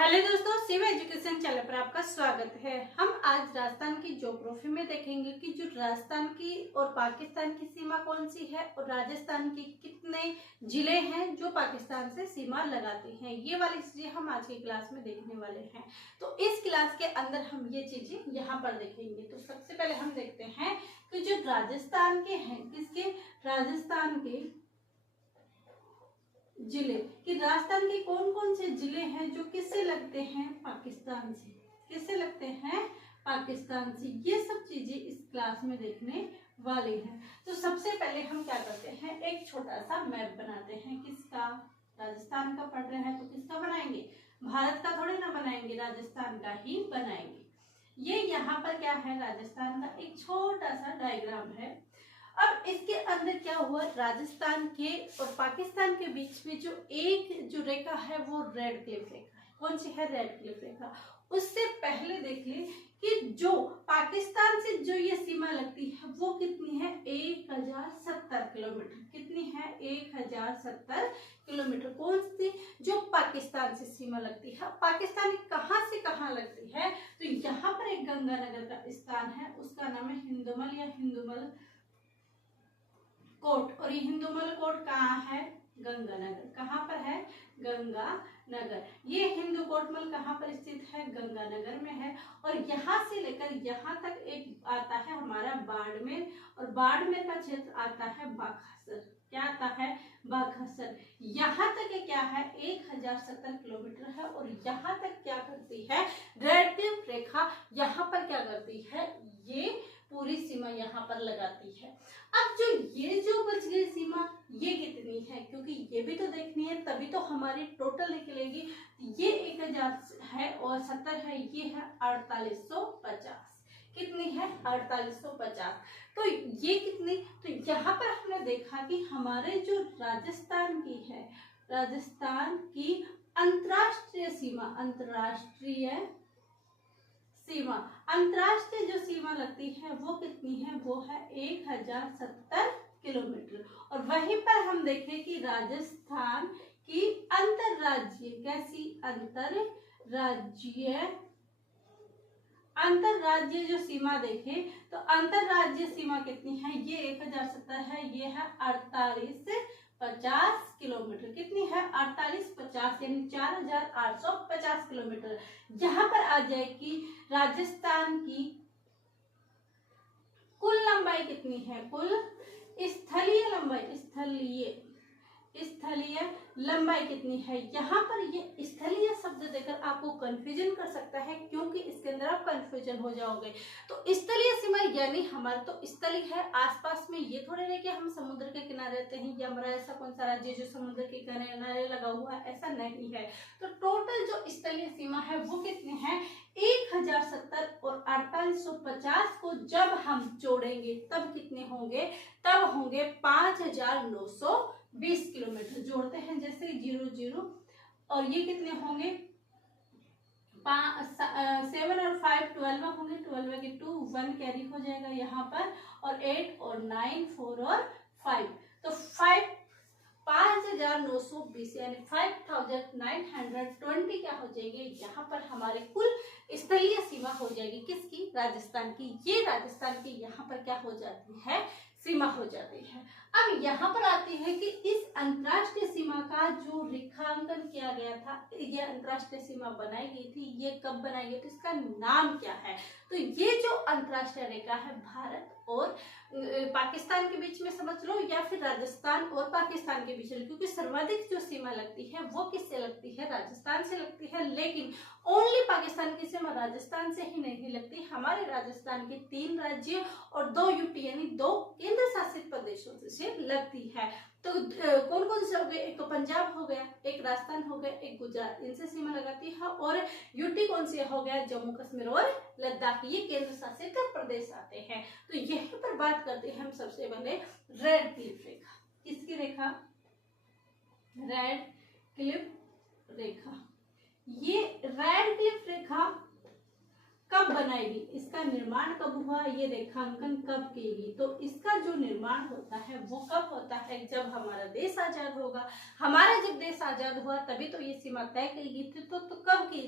Hello दोस्तों, Shiv education channel पर आपका स्वागत है। हम आज राजस्थान की ज्योग्राफी में देखेंगे कि जो राजस्थान की और पाकिस्तान की सीमा कौन सी है और राजस्थान के कितने जिले हैं जो पाकिस्तान से सीमा लगाते हैं। ये वाली चीजें हम आज की क्लास में देखने वाले हैं। तो इस क्लास के अंदर हम ये चीजें यहाँ पर देखेंगे। तो सबसे पहले हम देखते हैं कि जो राजस्थान के हैं, किसके, राजस्थान के जिले, कि राजस्थान के कौन कौन से जिले हैं जो किससे लगते हैं, पाकिस्तान से। किससे लगते हैं, पाकिस्तान से। ये सब चीजें इस क्लास में देखने वाले हैं। तो सबसे पहले हम क्या करते हैं, एक छोटा सा मैप बनाते हैं। किसका, राजस्थान का पढ़ रहे हैं तो किसका बनाएंगे, भारत का थोड़े ना बनाएंगे, राजस्थान का ही बनाएंगे। ये यहाँ पर क्या है, राजस्थान का एक छोटा सा डायग्राम है। अब इसके अंदर क्या हुआ, राजस्थान के और पाकिस्तान के बीच में जो एक जो रेखा है वो रेड क्लिफ रेखा है। कौन सी है, रेड क्लिफ रेखा। उससे पहले देख ले कि जो पाकिस्तान से जो ये सीमा लगती है वो कितनी है, 1070 किलोमीटर। कितनी है, 1070 किलोमीटर। कौन सी, जो पाकिस्तान से सीमा लगती है। पाकिस्तान कहाँ से कहाँ लगती है, तो यहाँ पर एक गंगानगर का स्थान है, उसका नाम है हिंदुमल या हिंदुमल कोट। और ये हिंदुमल कोट कहाँ है, गंगानगर। कहाँ पर है, गंगानगर। ये हिंदू कोटमल कहाँ पर स्थित है, गंगानगर में है। और यहाँ से लेकर यहाँ तक एक आता है हमारा बाड़मेर, और बाड़मेर का क्षेत्र आता है बाघासर। क्या आता है, बाघासर। यहाँ तक ये क्या है, 1070 किलोमीटर है। और यहाँ तक क्या करती है, रेड क्लिफ रेखा यहाँ पर क्या करती है, ये पूरी सीमा यहाँ पर लगाती है। अब जो ये जो बच गई सीमा, ये कितनी है, क्योंकि ये भी तो देखनी है, तभी तो हमारी टोटल निकलेगी। ये 1000 है और 70 है, ये है 4850। कितनी है, 4850। तो ये कितनी, तो यहाँ पर हमने देखा कि हमारे जो राजस्थान की है, राजस्थान की अंतरराष्ट्रीय सीमा, अंतरराष्ट्रीय सीमा, अंतरराष्ट्रीय जो सीमा लगती है वो कितनी है, वो है 1070 किलोमीटर। और वहीं पर हम देखें कि राजस्थान की अंतरराज्यीय, कैसी, अंतरराज्यीय जो सीमा देखें तो अंतरराज्यीय सीमा कितनी है, ये 1070 है, ये है 4850 किलोमीटर। कितनी है, 4850, यानी 4850 किलोमीटर। यहाँ पर आ जाएगी राजस्थान की कुल लंबाई कितनी है, कुल स्थलीय लंबाई, स्थलीय लंबाई कितनी है। यहाँ पर ये स्थलीय शब्द देकर आपको कंफ्यूजन कर सकता है, क्योंकि इसके अंदर आप कंफ्यूजन हो जाओगे। तो स्थलीय सीमा यानी हमारा तो स्थली है, आसपास में, ये थोड़े नहीं कि हम समुद्र के किनारे रहते हैं या हमारा ऐसा कौन सा राज्य जो समुद्र के किनारे लगा हुआ है, ऐसा नहीं है। तो टोटल जो स्थलीय सीमा है वो कितनी है, 1070 और 4850 को जब हम जोड़ेंगे तब कितने होंगे, तब होंगे 5920 किलोमीटर। जोड़ते हैं जैसे 00, और ये कितने होंगे, 7 और 5 12 होंगे, 12 के 2 1 कैरी हो जाएगा यहाँ पर, और 8 और 9 4 और 5, तो 5920 यानी 5920 क्या हो जाएंगे, यहाँ पर हमारे कुल स्थलीय सीमा हो जाएगी। किसकी, राजस्थान की। ये राजस्थान की यहाँ पर क्या हो जाती है, सीमा हो जाती है। अब यहाँ पर आती है कि इस अंतरराष्ट्रीय सीमा का जो रेखांकन किया गया था, ये अंतरराष्ट्रीय सीमा बनाई गई थी, ये कब बनाई गई थी, इसका नाम क्या है। तो ये जो अंतरराष्ट्रीय रेखा है भारत और पाकिस्तान के बीच में समझ लो, या फिर राजस्थान और पाकिस्तान के बीच में, क्योंकि सर्वाधिक जो सीमा लगती है वो किससे लगती है, राजस्थान से लगती है। लेकिन ओनली पाकिस्तान की सीमा राजस्थान से ही नहीं लगती, हमारे राजस्थान के 3 राज्य और 2 यूटी यानी 2 केंद्र शासित प्रदेशों से लगती है। तो कौन कौन से हो गए, एक तो पंजाब हो गया, एक राजस्थान हो गया, एक गुजरात, इनसे सीमा लगाती है। और यूटी कौन से हो गया, जम्मू कश्मीर और लद्दाख, ये केंद्र शासित प्रदेश आते हैं। तो यहीं पर बात करते हैं हम सबसे पहले रेड क्लिफ रेखा। किसकी रेखा, रेड क्लिफ रेखा। ये रेड क्लिफ रेखा कब बनाएगी, इसका निर्माण कब हुआ, ये रेखांकन कब किएगी। तो इसका जो निर्माण होता है वो कब होता है, जब हमारा देश आजाद होगा। हमारा जब देश आजाद हुआ तभी तो ये सीमा तय की गई थी। तो कब की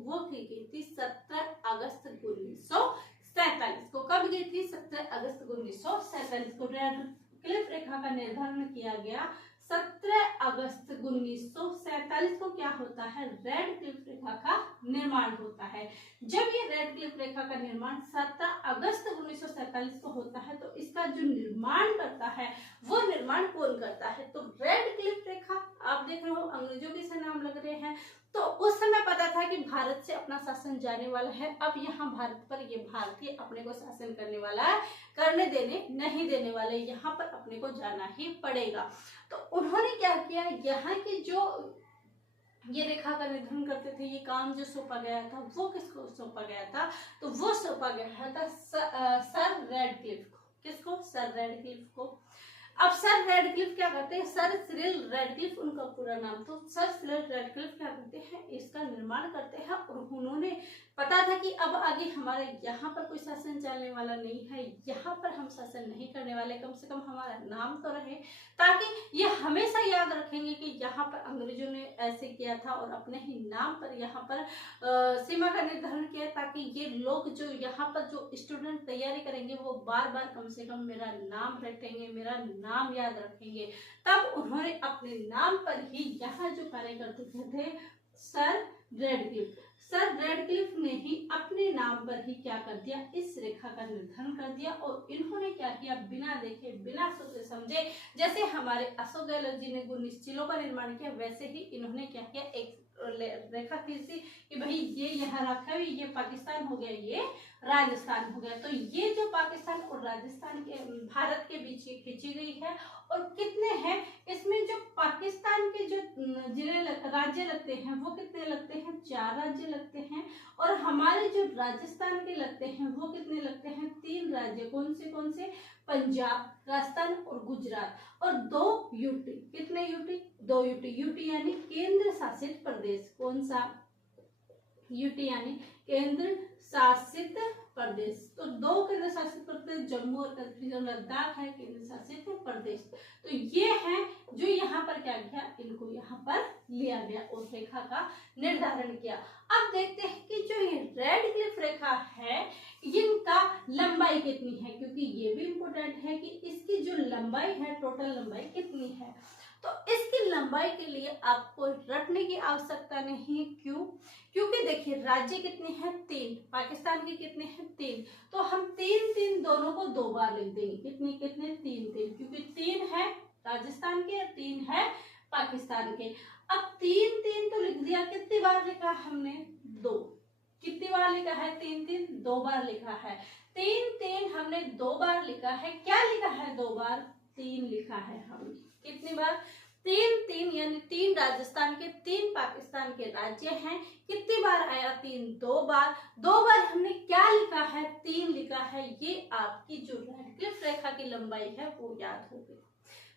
वो की गई थी 17 अगस्त 1947 को। कब गई थी? 17 अगस्त 1947 को। रेड क्लिफ रेखा का निर्धारण किया गया 17 अगस्त 1947 को। क्या होता है? रेड क्लिफ रेखा का निर्माण होता है। जब ये रेड क्लिफ रेखा का निर्माण 17 अगस्त 1947 को होता है तो इसका जो निर्माण करता है वो निर्माण कौन करता है? तो रेड क्लिफ रेखा, आप देख रहे हो अंग्रेजों के से नाम लग रहे हैं, तो उस समय पता था कि भारत से अपना शासन जाने वाला है। अब यहाँ भारत पर ये भारतीय अपने को शासन करने वाला है, करने देने नहीं देने वाले, यहाँ पर अपने को जाना ही पड़ेगा। तो उन्होंने क्या किया, यहाँ की जो ये रेखा का निर्धारण करते थे, ये काम जो सौंपा गया था वो किसको सौंपा गया था? तो वो सौंपा गया था सर रेडक्लिफ को। किसको? सर रेडक्लिफ को। अब सर रेडक्लिफ क्या करते हैं? सर सिरिल रेडक्लिफ उनका पूरा नाम। तो सर सिरिल रेडक्लिफ क्या करते हैं? इसका निर्माण करते हैं और उन्होंने पता था कि अब आगे हमारे यहाँ पर कोई शासन चलने वाला नहीं है, यहाँ पर हम शासन नहीं करने वाले, कम से कम हमारा नाम तो रहे, ताकि ये हमेशा याद रखेंगे कि यहाँ पर अंग्रेजों ने ऐसे किया था और अपने ही नाम पर यहाँ पर सीमा का निर्धारण किया, ताकि ये लोग जो यहाँ पर जो स्टूडेंट तैयारी करेंगे वो बार बार कम से कम मेरा नाम रखेंगे, मेरा नाम याद रखेंगे। तब उन्होंने अपने नाम पर ही यहाँ जो कार्य करते थे सर रेडक्लिफ ने ही अपने नाम पर ही क्या कर दिया? इस रेखा का निर्धारण कर दिया। और इन्होंने क्या किया? बिना देखे बिना सोचे समझे, जैसे हमारे अशोक गहलोत जी ने गुनिस्चिलों का निर्माण किया, वैसे ही इन्होंने क्या किया? एक रेखा खींची कि भाई ये यहाँ रखा है, ये पाकिस्तान हो गया, ये राजस्थान हो गया। तो ये जो पाकिस्तान और राजस्थान के भारत के बीच खींची गई है। और कितने हैं इसमें? जो पाकिस्तान के जो जिले राज्य लगते हैं वो कितने लगते हैं? 4 राज्य लगते हैं। और हमारे जो राजस्थान के लगते हैं वो कितने लगते हैं? 3 राज्य। कौन से? पंजाब, राजस्थान और गुजरात। और 2 यूटी। कितने यूटी? 2 यूटी। यूटी यानी केंद्र शासित प्रदेश। कौन सा? यूटी यानी केंद्र शासित प्रदेश। तो 2 केंद्र शासित प्रदेश, जम्मू और कश्मीर, लद्दाख है केंद्र शासित प्रदेश। तो ये है जो यहाँ पर क्या किया? इनको यहाँ पर लिया गया और रेखा का निर्धारण किया। अब देखते हैं कि जो ये रेड क्लिफ रेखा है इनका लंबाई कितनी है, क्योंकि ये भी इम्पोर्टेंट है कि इसकी जो लंबाई है, टोटल लंबाई कितनी है। तो इसकी लंबाई के लिए आपको रटने की आवश्यकता नहीं है। क्यों? क्योंकि देखिए राज्य कितने हैं? 3। पाकिस्तान के कितने हैं? 3। तो हम 3 दोनों को 2 बार लिख देंगे। कितने? 3, क्योंकि 3 है राजस्थान के, 3 है पाकिस्तान के। अब 3 तो लिख दिया। कितनी बार लिखा हमने? 2। कितनी बार लिखा है? 3 2 बार लिखा है। 3 हमने 2 बार लिखा है। क्या लिखा है? 2 बार 3 लिखा है हमने। कितनी बार? 3 यानी 3 राजस्थान के, 3 पाकिस्तान के राज्य हैं। कितनी बार आया? 3 2 बार। 2 बार हमने क्या लिखा है? 3 लिखा है। ये आपकी जो रेडक्लिफ रेखा की लंबाई है वो याद हो गई।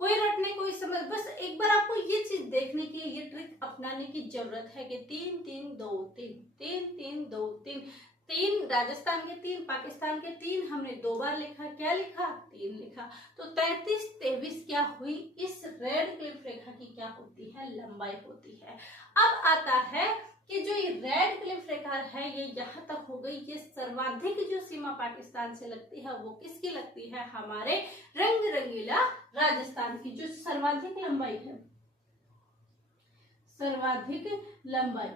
कोई रटने, कोई समझ, बस एक बार आपको ये चीज देखने की, ये ट्रिक अपनाने की जरूरत है कि 3 3 2 3 3 2 3 3 राजस्थान के, 3 पाकिस्तान के, 3 हमने 2 बार लिखा। क्या लिखा? 3 लिखा। तो 33 23 क्या हुई? इस रेड क्लिफ रेखा की क्या होती है? लंबाई होती है। अब आता है कि जो ये रेड क्लिफ रेखा है ये यहाँ तक हो गई। ये सर्वाधिक जो सीमा पाकिस्तान से लगती है वो किसकी लगती है? हमारे रंग रंगीला राजस्थान की। जो सर्वाधिक लंबाई है, सर्वाधिक लंबाई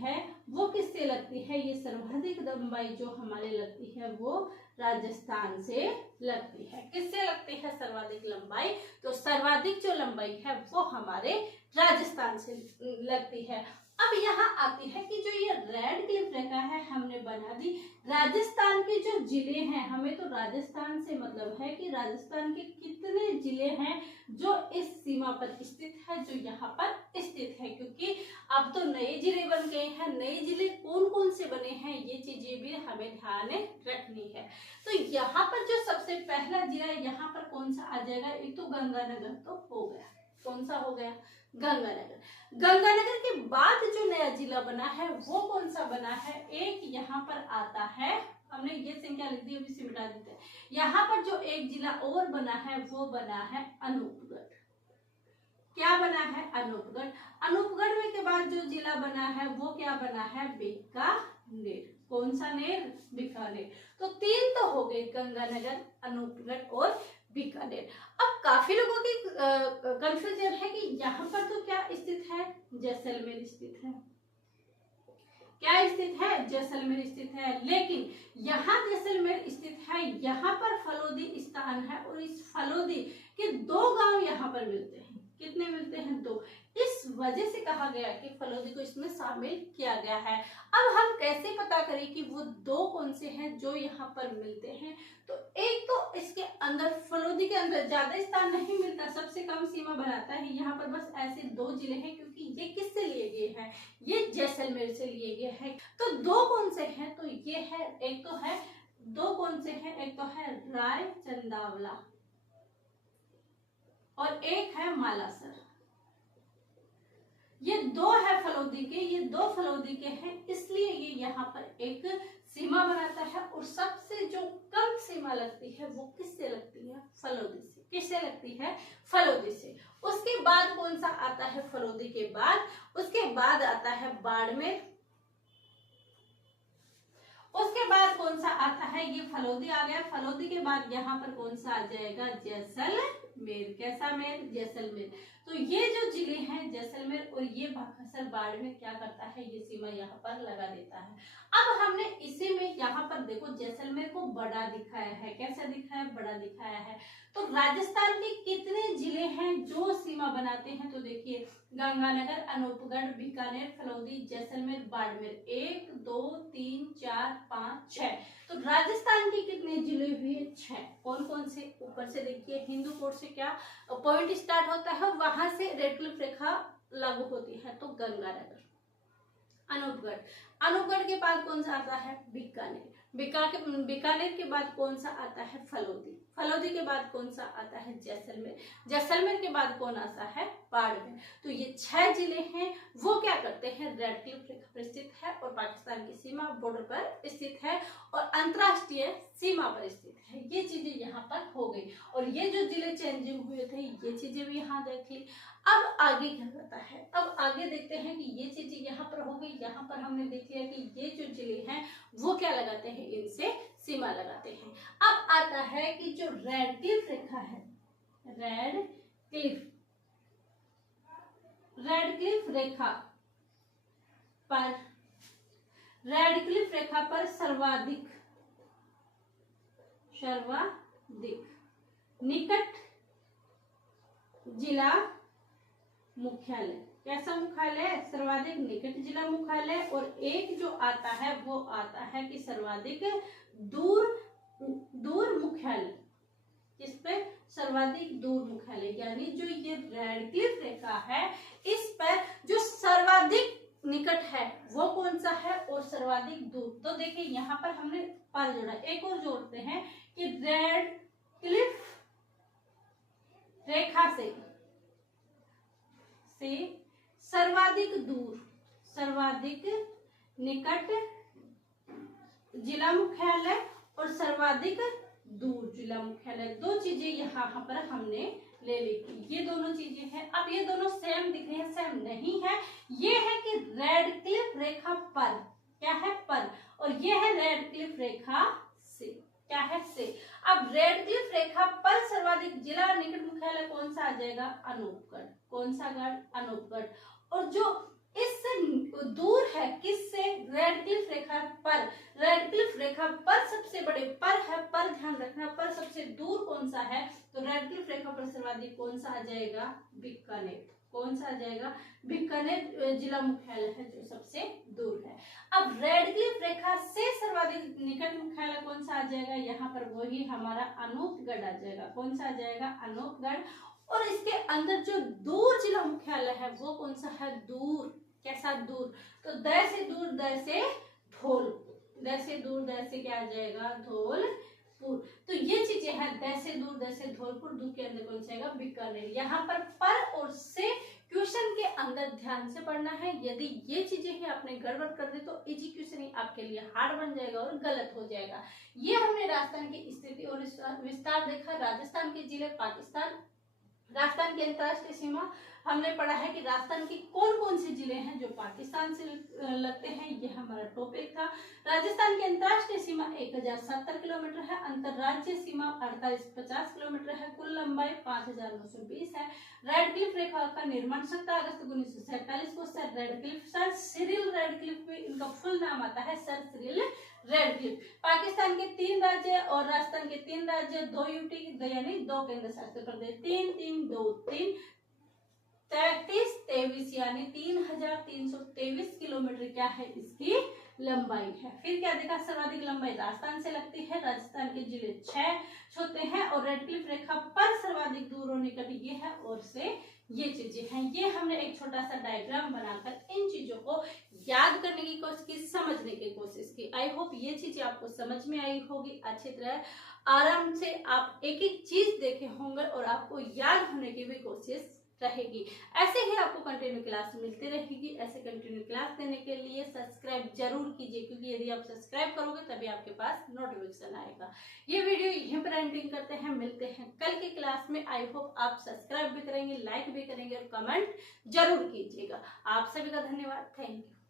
है वो किससे लगती है? ये सर्वाधिक लंबाई जो हमारे लगती है वो राजस्थान से लगती है। किससे लगती है सर्वाधिक लंबाई? तो सर्वाधिक जो लंबाई है वो हमारे राजस्थान से लगती है। अब यहाँ आती है कि जो ये रेड क्लिफ रेखा है हमने बना दी। राजस्थान के जो जिले हैं, हमें तो राजस्थान से मतलब है कि राजस्थान के कितने जिले हैं जो इस सीमा पर स्थित है, जो यहाँ पर स्थित है, क्योंकि अब तो नए जिले बन गए हैं। नए जिले कौन कौन से बने हैं ये चीजें भी हमें ध्यान रखनी है। तो यहाँ पर जो सबसे पहला जिला यहाँ पर कौन सा आ जाएगा? एक तो गंगानगर तो हो गया। कौन सा हो गया? गंगानगर। गंगानगर के बाद जो नया जिला बना है वो कौन सा बना है? एक यहाँ पर आता है, हमने ये संख्या लिख दी, अभी से मिटा देते हैं। यहाँ पर जो एक जिला और बना है वो बना है अनूपगढ़। क्या बना है? अनूपगढ़। अनूपगढ़ में के बाद जो जिला बना है वो क्या बना है? बीकानेर। कौन सा नेर? बीकानेर। तो 3 तो हो गए, गंगानगर, अनूपगढ़ और बीकानेर। अब काफी लोगों की कंफ्यूजन है कि यहाँ पर तो क्या स्थित है? जैसलमेर स्थित है। क्या स्थित है? जैसलमेर स्थित है। लेकिन यहाँ जैसलमेर स्थित है, यहाँ पर फलोदी स्थान है और इस फलोदी के 2 गांव यहाँ पर मिलते हैं। कितने मिलते हैं? 2। इस वजह से कहा गया कि फलोदी को इसमें शामिल किया गया है। अब हम कैसे पता करें कि वो 2 कौन से हैं जो यहाँ पर मिलते हैं? तो एक तो इसके अंदर, फलोदी के अंदर ज्यादा स्थान नहीं मिलता, सबसे कम सीमा बनाता है। यहाँ पर बस ऐसे 2 जिले हैं, क्योंकि ये किससे लिए गए हैं? ये जैसलमेर से लिए गए हैं। तो 2 कौन से हैं? तो ये है, एक तो है, 2 कौन से हैं? एक तो है राय चंदावला और एक है मालासर। ये 2 है फलोदी के, ये 2 फलोदी के हैं, इसलिए ये यहाँ पर एक सीमा बनाता है। और सबसे जो कम सीमा लगती है वो किससे लगती है? फलोदी से। किससे लगती है? फलोदी से। उसके बाद कौन सा आता है? फलोदी के बाद, उसके बाद आता है बाड़मेर। उसके बाद कौन सा आता है? ये फलोदी आ गया। फलोदी के बाद यहाँ पर कौन सा आ जाएगा? जैसलमेर। कैसा मेर? जैसलमेर। तो ये जो जिले हैं जैसलमेर और ये बक्सर, बाड़मेर क्या करता है? ये सीमा यहाँ पर लगा देता है। अब हमने इसी में यहाँ पर देखो जैसलमेर को बड़ा दिखाया है। कैसा दिखाया? बड़ा दिखाया है। तो राजस्थान के कितने जिले हैं जो सीमा बनाते हैं? तो देखिए, गंगानगर, अनूपगढ़, बीकानेर, फलोदी, जैसलमेर, बाड़मेर। 1 2 3 4 5 6। तो राजस्थान के कितने जिले हुए? 6। कौन कौन से? ऊपर से देखिए, हिंदू कोड से क्या पॉइंट स्टार्ट होता है, वहां से रेड क्लिफ रेखा लागू होती है। तो गंगानगर, अनूपगढ़, अनूपगढ़ के बाद कौन सा आता है? बीकानेर। बीकानेर के बाद कौन सा आता है? फलोदी। फलोदी के बाद कौन सा आता है? जैसलमेर। जैसलमेर के बाद कौन आता है? बाड़मेर। तो ये 6 जिले हैं, वो क्या करते हैं? रेड क्लिफ रेखा पर स्थित है और पाकिस्तान की सीमा बॉर्डर पर स्थित है और अंतरराष्ट्रीय सीमा पर स्थित है। ये चीजें यहाँ पर हो गई। और ये जो जिले चेंजिंग हुए थे, ये चीजें भी यहाँ देख ली। अब आगे क्या होता है? अब आगे देखते हैं कि ये चीजें यहाँ पर हो गई। यहाँ पर हमने देख लिया कि ये जो जिले हैं वो क्या लगाते हैं? इनसे सीमा लगाते हैं। अब आता है कि जो रेड क्लिफ रेखा है, रेड क्लिफ रेखा पर, रेड क्लिफ रेखा पर सर्वाधिक निकट जिला मुख्यालय। कैसा मुख्यालय? सर्वाधिक निकट जिला मुख्यालय। और एक जो आता है वो आता है कि सर्वाधिक दूर मुख्यालय। इस पे सर्वाधिक दूर मुख्यालय, यानी जो ये रेड क्लिफ रेखा है, इस पर जो सर्वाधिक निकट है वो कौन सा है और सर्वाधिक दूर। तो देखिए, यहाँ पर हमने पर जोड़ा, एक और जोड़ते हैं कि रेड क्लिफ रेखा से सर्वाधिक दूर, सर्वाधिक निकट जिला मुख्यालय और सर्वाधिक दूर जिला मुख्यालय, 2 चीजें यहाँ पर हमने ले ली। ये दोनों चीजें हैं। अब ये दोनों सेम दिख रही है? सेम नहीं है। ये है कि रेड क्लिफ रेखा पर, क्या है? पर, और ये है रेड क्लिफ रेखा से, क्या है? से। अब रेड क्लिफ रेखा पर सर्वाधिक जिला निकट मुख्यालय कौन सा आ जाएगा? अनूपगढ़। कौन सा गढ़? अनूपगढ़। और जो इससे दूर है, किससे? रेड क्लिफ रेखा पर। रेड क्लिफ रेखा पर सबसे बड़े पर है, पर ध्यान रखना, पर सबसे दूर कौन सा है? तो रेड क्लिफ रेखा पर सर्वाधिक कौन सा आ जाएगा? बीकानेर। कौन सा आ जाएगा? बीकानेर जिला मुख्यालय है जो सबसे दूर है। अब रेड क्लिफ रेखा से सर्वाधिक निकट मुख्यालय कौन सा आ जाएगा? यहाँ पर वही हमारा अनूपगढ़ आ जाएगा। कौन सा आ जाएगा? अनूपगढ़। और इसके अंदर जो दूर जिला मुख्यालय है वो कौन सा है? दूर। कैसा? दूर। तो द से दूर, द से धौलपुर, द से दूर, द से क्या आ जाएगा? धौलपुर। तो ये चीजें हैं, द से दूर, द से धौलपुर, दूर के अंदर कौन सा आएगा? बीकानेर। यहाँ पर और से क्वेश्चन के अंदर ध्यान से पढ़ना है। यदि ये चीजें ही आपने गड़बड़ कर दी तो इजी क्वेश्चन ही आपके लिए हार्ड बन जाएगा और गलत हो जाएगा। ये हमने राजस्थान की स्थिति और विस्तार देखा, राजस्थान के जिले, पाकिस्तान, राजस्थान की अंतरराष्ट्रीय सीमा, हमने पढ़ा है कि राजस्थान के कौन कौन से जिले हैं जो पाकिस्तान से लगते हैं, ये हमारा टॉपिक था। राजस्थान की अंतर्राष्ट्रीय सीमा 1070 किलोमीटर है, अंतर्राज्यीय सीमा 4850 किलोमीटर है, कुल लंबाई 5920 है। रेडक्लिफ रेखा का निर्माण 17 अगस्त 1947 को sir Radcliffe, sir Cyril Radcliffe में इनका फुल नाम आता है, सर सिरिल रेडक्लिफ। पाकिस्तान के 3 राज्य और राजस्थान के 3 राज्य, 2 यूटी यानी 2 केंद्र शासित प्रदेश, 3 3 2 3 33 23 यानी 3323 किलोमीटर क्या है इसकी लंबाई है। फिर क्या देखा, सर्वाधिक लंबाई राजस्थान से लगती है, राजस्थान के जिले 6 होते हैं और रेडक्लिफ रेखा पर सर्वाधिक दूर और निकट ये है और से ये चीजें हैं। ये हमने एक छोटा सा डायग्राम बनाकर इन चीजों को याद करने की कोशिश की, समझने की कोशिश की। आई होप ये चीजें आपको समझ में आई होगी, अच्छी तरह आराम से आप एक एक चीज देखे होंगे और आपको याद होने की भी कोशिश रहेगी। ऐसे ही आपको कंटिन्यू क्लास मिलती रहेगी। ऐसे कंटिन्यू क्लास देने के लिए सब्सक्राइब जरूर कीजिए, क्योंकि यदि आप सब्सक्राइब करोगे तभी आपके पास नोटिफिकेशन आएगा। ये वीडियो यहीं पर एंडिंग करते हैं, मिलते हैं कल की क्लास में। आई होप आप सब्सक्राइब भी करेंगे, लाइक भी करेंगे और कमेंट जरूर कीजिएगा। आप सभी का धन्यवाद, थैंक यू।